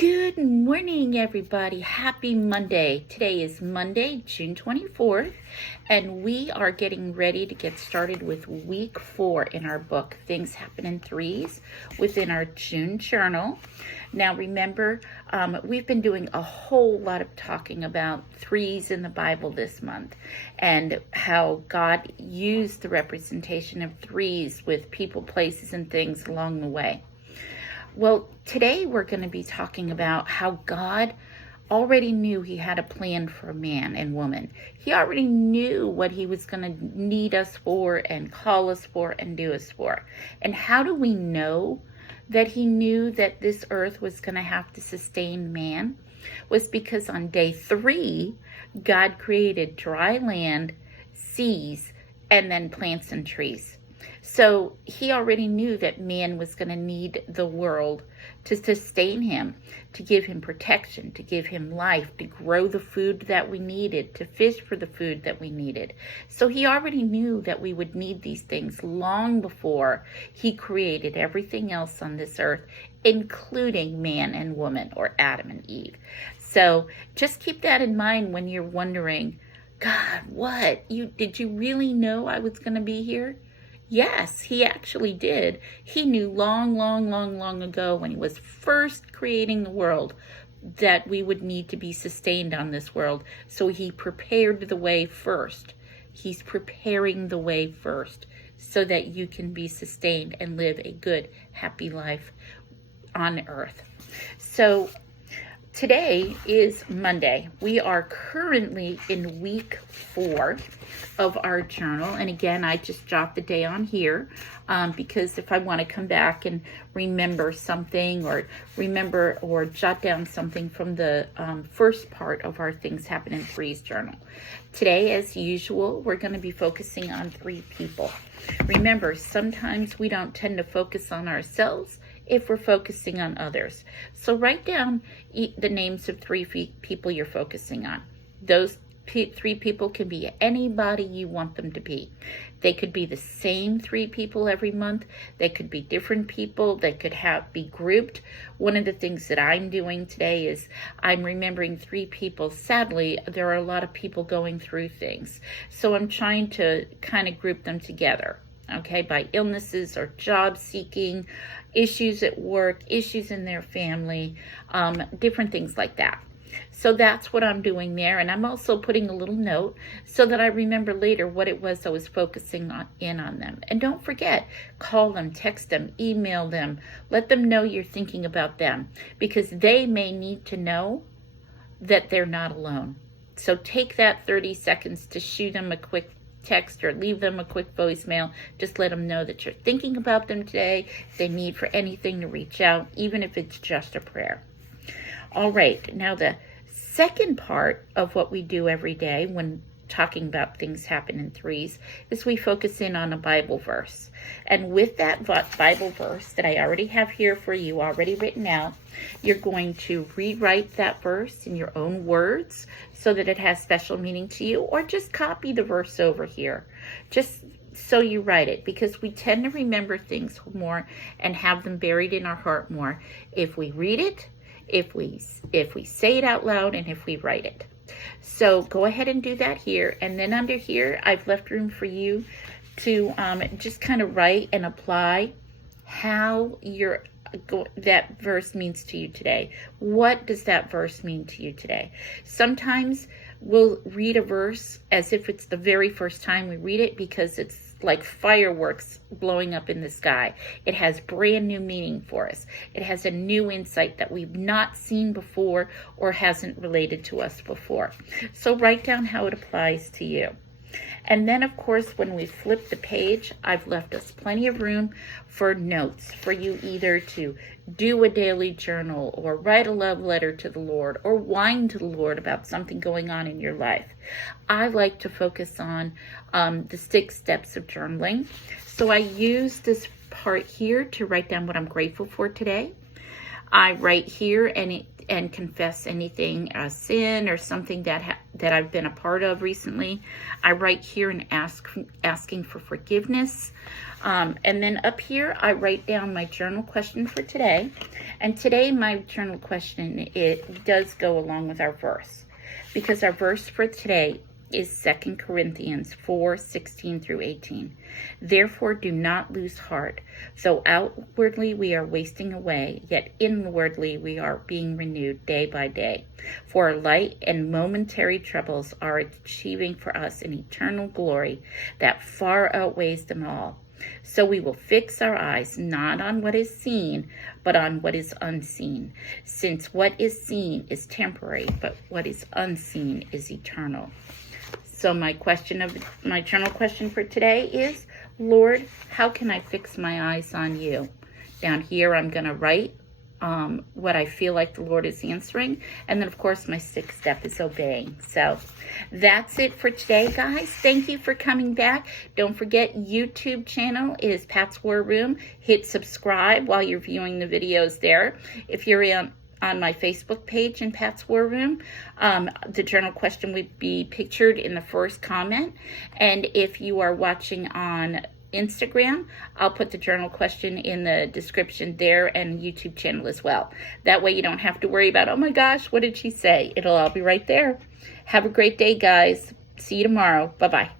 Good morning, everybody. Happy Monday. Today is Monday, June 24th, and we are getting ready to get started with week 4 in our book, Things Happen in Threes, within our June journal. Now, remember, we've been doing a whole lot of talking about threes in the Bible this month and how God used the representation of threes with people, places, and things along the way. Well, today we're going to be talking about how God already knew he had a plan for man and woman. He already knew what he was going to need us for and call us for and do us for. And how do we know that he knew that this earth was going to have to sustain man? Was because on day 3, God created dry land, seas, and then plants and trees. So he already knew that man was going to need the world to sustain him, to give him protection, to give him life, to grow the food that we needed, to fish for the food that we needed. So he already knew that we would need these things long before he created everything else on this earth, including man and woman, or Adam and Eve. So just keep that in mind when you're wondering, God, what? Did you really know I was going to be here? Yes, he actually did. He knew long ago when he was first creating the world that we would need to be sustained on this world. So he prepared the way first. He's preparing the way first so that you can be sustained and live a good, happy life on earth. So today is Monday. We are currently in week 4 of our journal. And again, I just jot the day on here because if I want to come back and remember something or jot down something from the first part of our Things Happen in Threes journal. Today, as usual, we're going to be focusing on 3 people. Remember, sometimes we don't tend to focus on ourselves if we're focusing on others. So write down the names of 3 people you're focusing on. Those 3 people can be anybody you want them to be. They could be the same 3 people every month. They could be different people. They could be grouped. One of the things that I'm doing today is I'm remembering 3 people. Sadly, there are a lot of people going through things. So I'm trying to kind of group them together, okay, by illnesses or job seeking, issues at work, issues in their family, different things like that. So that's what I'm doing there. And I'm also putting a little note so that I remember later what it was I was focusing on them. And don't forget, call them, text them, email them, let them know you're thinking about them because they may need to know that they're not alone. So take that 30 seconds to shoot them a quick text or leave them a quick voicemail. Just let them know that you're thinking about them today. If they need for anything to reach out, even if it's just a prayer. All right, now the second part of what we do every day when talking about Things Happen in Threes is we focus in on a Bible verse. And with that Bible verse that I already have here for you, already written out, you're going to rewrite that verse in your own words so that it has special meaning to you, or just copy the verse over here, just so you write it, because we tend to remember things more and have them buried in our heart more if we read it, if we say it out loud, and if we write it. So go ahead and do that here. And then under here, I've left room for you to just kind of write and apply how that verse means to you today. What does that verse mean to you today? Sometimes we'll read a verse as if it's the very first time we read it because it's like fireworks blowing up in the sky. It has brand new meaning for us. It has a new insight that we've not seen before or hasn't related to us before. So write down how it applies to you. And then, of course, when we flip the page, I've left us plenty of room for notes for you either to do a daily journal or write a love letter to the Lord or whine to the Lord about something going on in your life. I like to focus on the 6 steps of journaling. So I use this part here to write down what I'm grateful for today. I write here and confess anything as sin or something that I've been a part of recently. I write here and asking for forgiveness. And then up here, I write down my journal question for today. And today, my journal question, it does go along with our verse, because our verse for today is 2 Corinthians 4:16-18. Therefore, do not lose heart. Though outwardly we are wasting away, yet inwardly we are being renewed day by day. For our light and momentary troubles are achieving for us an eternal glory that far outweighs them all. So we will fix our eyes not on what is seen, but on what is unseen, since what is seen is temporary, but what is unseen is eternal. So my journal question for today is, Lord, how can I fix my eyes on you? Down here, I'm going to write what I feel like the Lord is answering. And then, of course, my 6th step is obeying. So that's it for today, guys. Thank you for coming back. Don't forget, YouTube channel is Pat's War Room. Hit subscribe while you're viewing the videos there. If you're on my Facebook page in Pat's War Room, the journal question would be pictured in the first comment. And if you are watching on Instagram, I'll put the journal question in the description there, and YouTube channel as well. That way you don't have to worry about, oh my gosh, what did she say? It'll all be right there. Have a great day, guys. See you tomorrow. Bye-bye.